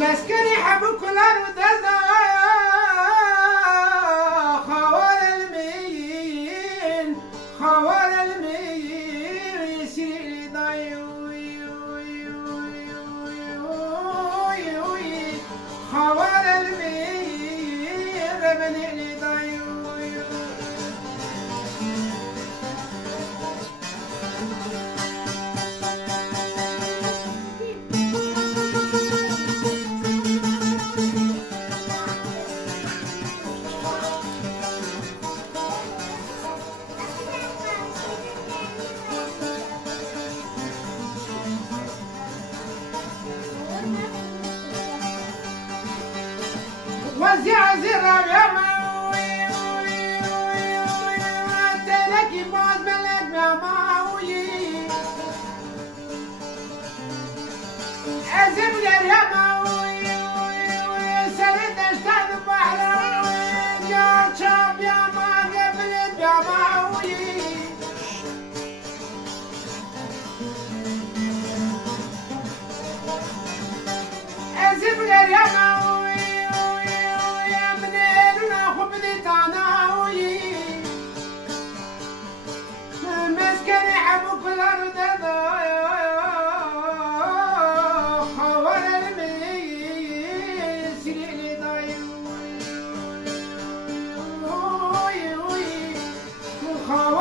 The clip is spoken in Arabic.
مسكني حبك الأرض خوال المين خوال المين يسير ضيوي خوال المين ربني ضيوي وزع زر يا ماوي تلاقي بعض ملك يا ماوي أزبل يا ماوي سرد اشتاد بحر يا شاب يا ما قبلت يا ماوي أزبل يا ماوي مسكني حبك الأرض خوال المين سريلي ضيوي خوال